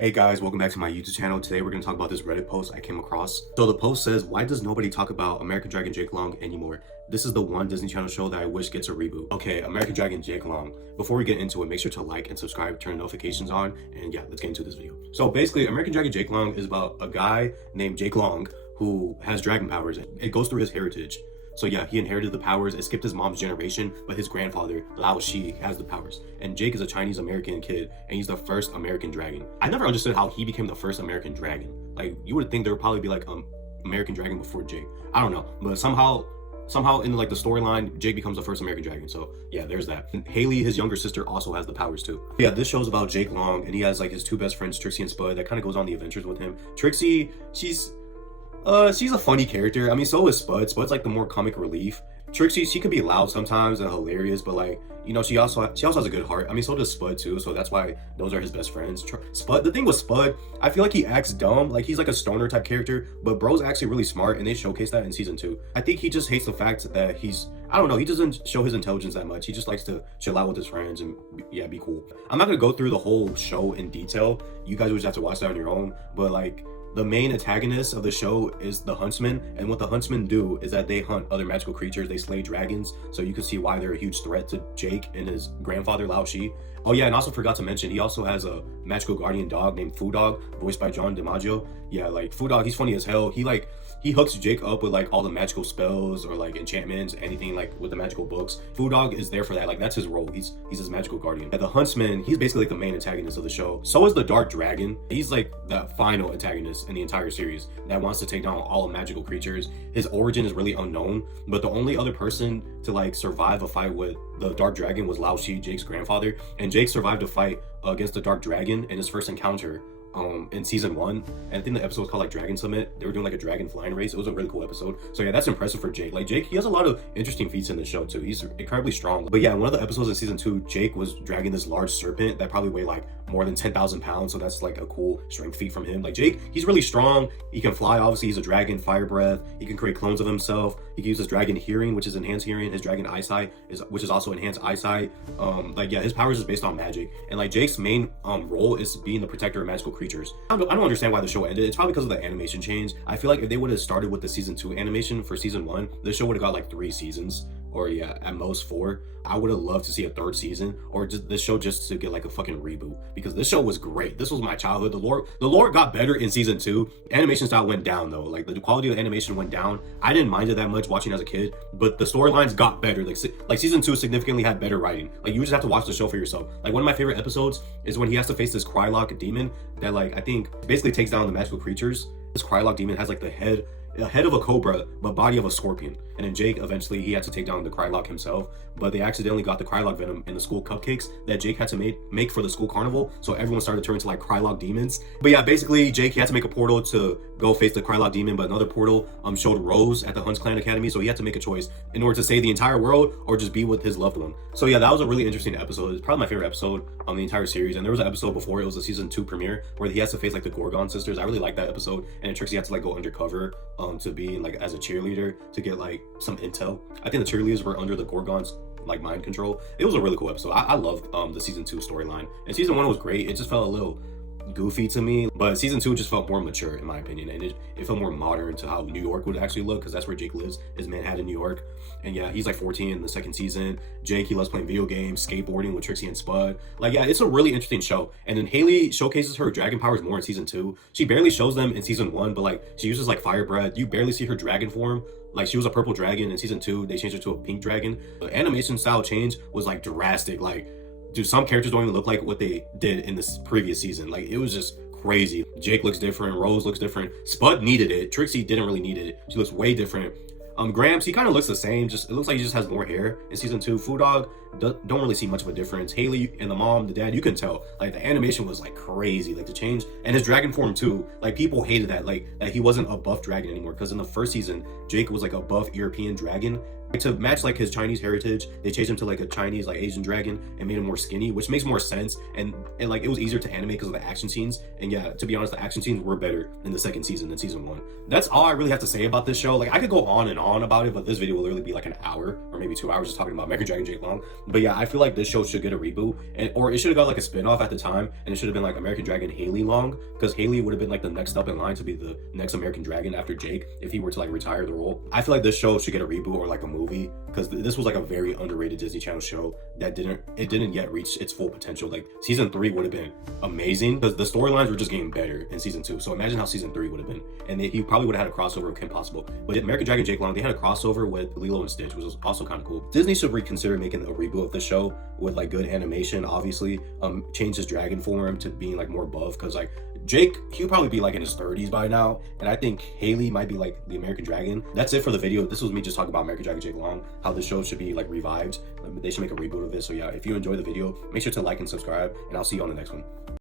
Hey guys, welcome back to my YouTube channel. Today we're going to talk about this Reddit post I came across. So the post says, why does nobody talk about American Dragon Jake Long anymore? This is the one Disney Channel show that I wish gets a reboot. Okay, American Dragon Jake Long. Before we get into it, make sure to like and subscribe, turn notifications on, and yeah, let's get into this video. So basically, American Dragon Jake Long is about a guy named Jake Long who has dragon powers. It goes through his heritage. So yeah, he inherited the powers. It skipped his mom's generation, but his grandfather, Lao Shi, has the powers. And Jake is a Chinese American kid, and he's the first American dragon. I never understood how he became the first American dragon. Like, you would think there would probably be like American dragon before Jake. I don't know, but somehow in like the storyline, Jake becomes the first American dragon. So yeah, there's that. And Haley, his younger sister, also has the powers too. Yeah, this show's about Jake Long, and he has like his two best friends, Trixie and Spud, that kind of goes on the adventures with him. Trixie, she's a funny character. I mean, so is Spud. Spud's like the more comic relief. Trixie, she could be loud sometimes and hilarious, but like, you know, she also has a good heart. I mean, so does Spud too, so that's why those are his best friends. Spud, the thing with Spud, I feel like he acts dumb, like he's like a stoner type character, but bro's actually really smart, and they showcase that in season 2. I think he just hates the fact that I don't know, he doesn't show his intelligence that much. He just likes to chill out with his friends and yeah, be cool. I'm not gonna go through the whole show in detail. You guys would just have to watch that on your own, but like, the main antagonist of the show is the Huntsman, and what the Huntsmen do is that they hunt other magical creatures. They slay dragons, so you can see why they're a huge threat to Jake and his grandfather Lao Shi. Oh yeah, and also forgot to mention, he also has a magical guardian dog named Foo Dog, voiced by John DiMaggio. Yeah, like Foo Dog, he's funny as hell. He hooks Jake up with like all the magical spells or like enchantments, anything like with the magical books. Foo Dog is there for that. Like, that's his role. He's his magical guardian. And the Huntsman, he's basically like the main antagonist of the show. So is the Dark Dragon. He's like the final antagonist in the entire series that wants to take down all magical creatures. His origin is really unknown, but the only other person to like survive a fight with the Dark Dragon was Lao Shi, Jake's grandfather. And Jake survived a fight against the Dark Dragon in his first encounter in season 1, and I think the episode was called like Dragon Summit. They were doing like a dragon flying race. It was a really cool episode. So yeah, that's impressive for Jake. Like, Jake, he has a lot of interesting feats in the show too. He's incredibly strong. But yeah, in one of the episodes in season 2, Jake was dragging this large serpent that probably weighed like more than 10,000 pounds. So that's like a cool strength feat from him. Like, Jake, he's really strong. He can fly. Obviously, he's a dragon, fire breath. He can create clones of himself. He can use his dragon hearing, which is enhanced hearing. His dragon eyesight which is also enhanced eyesight. Like, yeah, his powers is based on magic. And like, Jake's main role is being the protector of magical creatures. I don't understand why the show ended. It's probably because of the animation change. I feel like if they would have started with the season 2 animation for season 1, the show would have got like 3 seasons, or yeah, at most 4. I would have loved to see a 3rd season, or just this show just to get like a fucking reboot, because this show was great. This was my childhood. The lore got better in season 2. Animation style went down though. Like, the quality of the animation went down. I didn't mind it that much watching as a kid, but the storylines got better. Like season 2 significantly had better writing. Like, you just have to watch the show for yourself. Like, one of my favorite episodes is when he has to face this Krylok demon that, like, I think basically takes down the magical creatures. This Krylok demon has like the head of a cobra but body of a scorpion, and then Jake eventually he had to take down the Krylok himself, but they accidentally got the Krylok venom in the school cupcakes that Jake had to make for the school carnival, so everyone started to turn into like Krylok demons. But yeah, basically Jake, he had to make a portal to go face the Krylok demon, but another portal showed Rose at the Hunts Clan Academy, so he had to make a choice in order to save the entire world or just be with his loved one. So yeah, that was a really interesting episode. It's probably my favorite episode on the entire series. And there was an episode before, it was a season 2 premiere, where he has to face like the Gorgon sisters. I really like that episode, and then Trixie had to like go undercover to be like as a cheerleader to get like some intel. I think the cheerleaders were under the Gorgon's like mind control. It was a really cool episode. I loved the season 2 storyline, and season 1 was great. It just felt a little goofy to me, but season 2 just felt more mature in my opinion, and it felt more modern to how New York would actually look, because that's where Jake lives, is Manhattan, New York. And yeah, he's like 14 in the 2nd season. Jake, he loves playing video games, skateboarding with Trixie and Spud. Like, yeah, it's a really interesting show. And then Haley showcases her dragon powers more in season 2. She barely shows them in season 1, but like, she uses like fire breath. You barely see her dragon form. Like, she was a purple dragon in season 2. They changed her to a pink dragon. The animation style change was like drastic. Like, dude, some characters don't even look like what they did in this previous season. Like, it was just crazy. Jake looks different. Rose looks different. Spud needed it. Trixie didn't really need it. She looks way different. Gramps, he kind of looks the same. Just, it looks like he just has more hair in season 2. Foo Dog, don't really see much of a difference. Haley and the mom, the dad, you can tell. Like, the animation was like crazy. Like, the change, and his dragon form too. Like, people hated that. Like, that he wasn't a buff dragon anymore. Because in the first season, Jake was like a buff European dragon, Like, to match like his Chinese heritage, they changed him to like a Chinese like Asian dragon and made him more skinny, which makes more sense. And like it was easier to animate because of the action scenes. And yeah, to be honest, the action scenes were better in the second season than season one. That's all I really have to say about this show. Like I could go on and on about it, but this video will literally be like an hour or maybe 2 hours just talking about American Dragon Jake Long. But yeah, I feel like this show should get a reboot, and or it should have got like a spin-off at the time, and it should have been like American Dragon Haley Long, because Haley would have been like the next up in line to be the next American Dragon after Jake if he were to like retire the role. I feel like this show should get a reboot or like a movie, because this was like a very underrated Disney Channel show that didn't yet reach its full potential. Like season 3 would have been amazing because the storylines were just getting better in season 2. So imagine how season 3 would have been, and he probably would have had a crossover with Kim Possible. But American Dragon Jake Long, they had a crossover with Lilo and Stitch, which was also kind of cool. Disney should reconsider making a reboot of the show with like good animation. Obviously, change his dragon form to being like more buff, because like Jake, he'll probably be like in his 30s by now, and I think Haley might be like the American Dragon. That's it for the video. This was me just talking about American Dragon Jake Long, how the show should be like revived. They should make a reboot of it. So yeah, if you enjoyed the video, make sure to like and subscribe, and I'll see you on the next one.